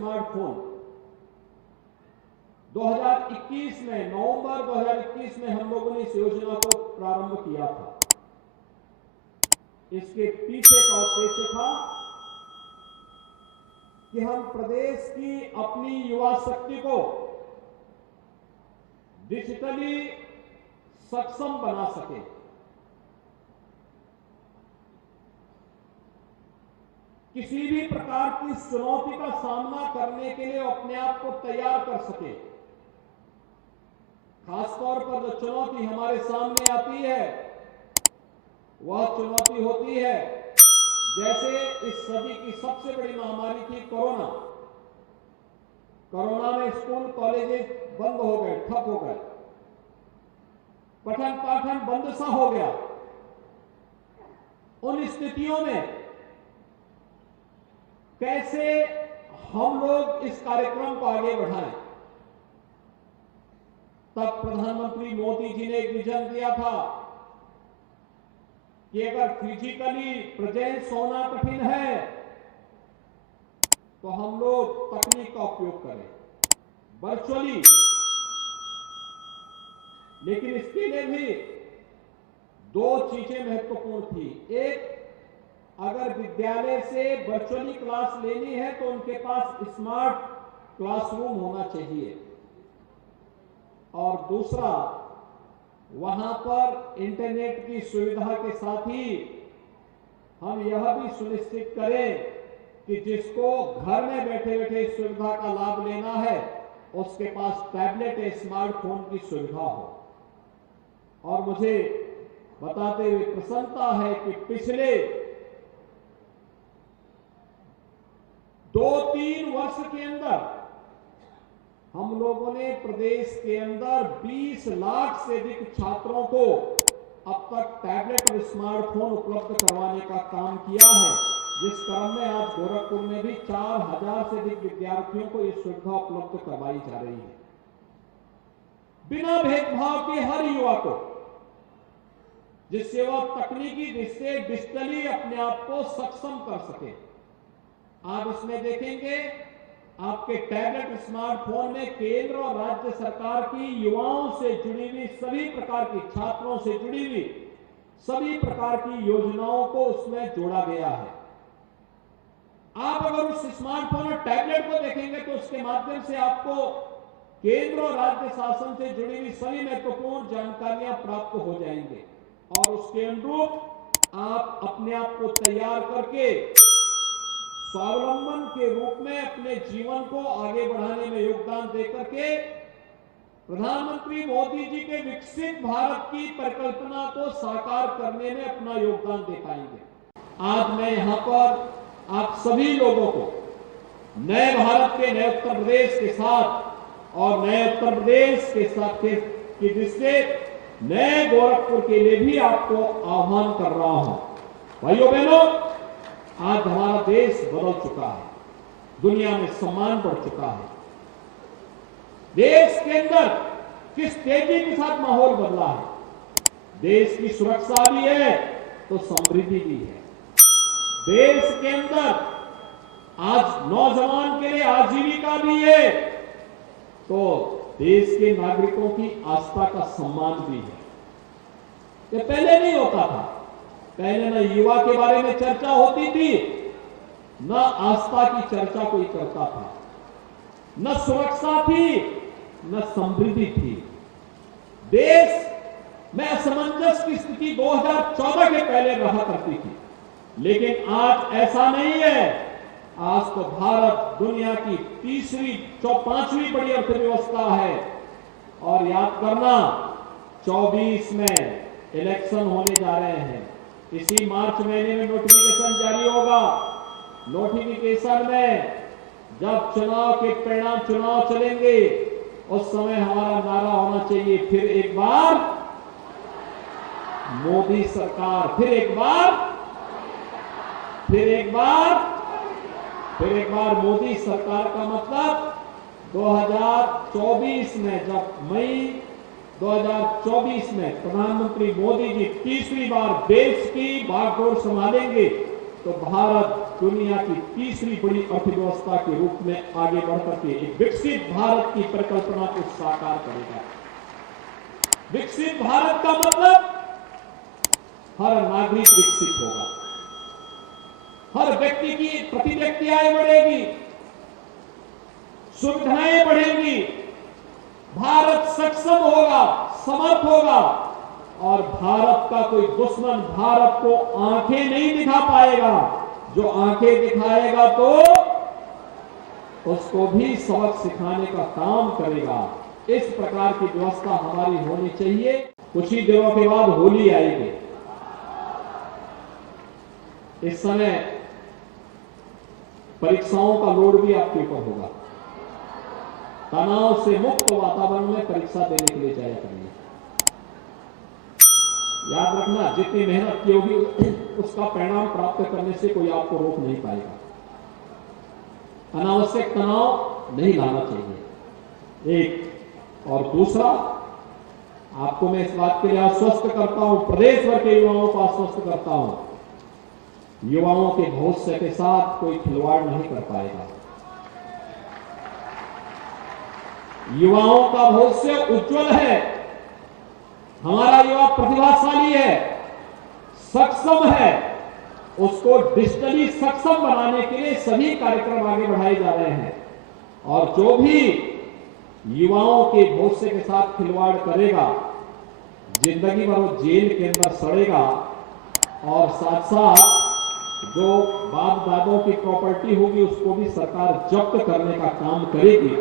Smartphone 2021 में, नवंबर 2021 में हम लोगों ने इस योजना को प्रारंभ किया था। इसके पीछे का उद्देश्य था कि हम प्रदेश की अपनी युवा शक्ति को डिजिटली सक्षम बना सके। किसी भी प्रकार की चुनौती का सामना करने के लिए अपने आप को तैयार कर सके। खासतौर पर जो चुनौती हमारे सामने आती है वह चुनौती होती है, जैसे इस सदी की सबसे बड़ी महामारी थी कोरोना। कोरोना में स्कूल कॉलेजेस बंद हो गए, ठप हो गए, पठन पाठन बंद सा हो गया। उन स्थितियों में कैसे हम लोग इस कार्यक्रम को आगे बढ़ाएं, तब प्रधानमंत्री मोदी जी ने एक विजन दिया था कि अगर फिजिकली प्रेजेंस होना कठिन है तो हम लोग तकनीक का उपयोग करें वर्चुअली। लेकिन इसके लिए भी दो चीजें महत्वपूर्ण थी। एक, अगर विद्यालय से वर्चुअली क्लास लेनी है तो उनके पास स्मार्ट क्लासरूम होना चाहिए, और दूसरा, वहां पर इंटरनेट की सुविधा के साथ ही हम यह भी सुनिश्चित करें कि जिसको घर में बैठे बैठे इस सुविधा का लाभ लेना है उसके पास टैबलेट या स्मार्टफोन की सुविधा हो। और मुझे बताते हुए प्रसन्नता है कि पिछले 2-3 वर्ष के अंदर हम लोगों ने प्रदेश के अंदर 20 लाख से अधिक छात्रों को अब तक टैबलेट और स्मार्टफोन उपलब्ध करवाने का काम किया है, जिस क्रम में आज गोरखपुर में भी 4000 से अधिक विद्यार्थियों को यह सुविधा उपलब्ध करवाई जा रही है। बिना भेदभाव के हर युवा को, जिससे वह तकनीकी दृष्टि से डिजिटली अपने आप को सक्षम कर सके। आप इसमें देखेंगे आपके टैबलेट स्मार्टफोन में केंद्र और राज्य सरकार की युवाओं से जुड़ी हुई सभी प्रकार की, छात्रों से जुड़ी हुई सभी प्रकार की योजनाओं को उसमें जोड़ा गया है। आप अगर उस स्मार्टफोन और टैबलेट को देखेंगे तो उसके माध्यम से आपको केंद्र और राज्य शासन से जुड़ी हुई सभी महत्वपूर्ण जानकारियां प्राप्त हो जाएंगे, और उसके अनुरूप आप अपने आप को तैयार करके स्वावलंबन के रूप में अपने जीवन को आगे बढ़ाने में योगदान देकर के प्रधानमंत्री मोदी जी के विकसित भारत की परिकल्पना को साकार करने में अपना योगदान दे पाएंगे। आज मैं यहां पर आप सभी लोगों को नए भारत के, नए उत्तर प्रदेश के साथ और नए उत्तर प्रदेश के साथ की दृष्टि नए गोरखपुर के लिए भी आपको आह्वान कर रहा हूं। भाइयों बहनों, आज हमारा देश बदल चुका है, दुनिया में सम्मान बढ़ चुका है। देश के अंदर किस तेजी के साथ माहौल बदला है। देश की सुरक्षा भी है तो समृद्धि भी है। देश के अंदर आज नौजवान के लिए आजीविका भी है तो देश के नागरिकों की आस्था का सम्मान भी है। ये पहले नहीं होता था। पहले न युवा के बारे में चर्चा होती थी, न आस्था की चर्चा कोई करता था, न सुरक्षा थी, न समृद्धि थी। देश में असमंजस की स्थिति 2014 के पहले रहा करती थी, लेकिन आज ऐसा नहीं है। आज तो भारत दुनिया की 5वीं बड़ी अर्थव्यवस्था है। और याद करना, 24 में इलेक्शन होने जा रहे हैं। इसी मार्च महीने में नोटिफिकेशन जारी होगा। नोटिफिकेशन में जब चुनाव के परिणाम, चुनाव चलेंगे, उस समय हमारा नारा होना चाहिए, फिर एक बार मोदी सरकार, फिर एक बार मोदी सरकार का मतलब 2024 में, जब मई 2024 में प्रधानमंत्री मोदी जी तीसरी बार देश की बागडोर संभालेंगे, तो भारत दुनिया की तीसरी बड़ी अर्थव्यवस्था के रूप में आगे बढ़कर के एक विकसित भारत की परिकल्पना को साकार करेगा। विकसित भारत का मतलब हर नागरिक विकसित होगा, हर व्यक्ति की प्रति व्यक्ति आय बढ़ेगी, सुविधाएं बढ़ेंगी, भारत सक्षम होगा, समर्थ होगा और भारत का कोई दुश्मन भारत को आंखें नहीं दिखा पाएगा। जो आंखें दिखाएगा तो उसको भी सबक सिखाने का काम करेगा। इस प्रकार की व्यवस्था हमारी होनी चाहिए। कुछ ही दिनों के बाद होली आएगी। इस समय परीक्षाओं का लोड भी आपके ऊपर होगा। तनाव से मुक्त वातावरण में परीक्षा देने के लिए जाया करिए। याद रखना, जितनी मेहनत की होगी उसका परिणाम प्राप्त करने से कोई आपको रोक नहीं पाएगा। अनावश्यक तनाव नहीं लाना चाहिए, एक। और दूसरा, आपको मैं इस बात के लिए आश्वस्त करता हूं, प्रदेश भर के युवाओं को आश्वस्त करता हूं, युवाओं के भविष्य के साथ कोई खिलवाड़ नहीं कर पाएगा। युवाओं का भविष्य उज्जवल है। हमारा युवा प्रतिभाशाली है, सक्षम है। उसको डिजिटली सक्षम बनाने के लिए सभी कार्यक्रम आगे बढ़ाए जा रहे हैं। और जो भी युवाओं के भविष्य के साथ खिलवाड़ करेगा, जिंदगी भर वो जेल के अंदर सड़ेगा। और साथ साथ जो बाप दादों की प्रॉपर्टी होगी उसको भी सरकार जब्त करने का काम करेगी।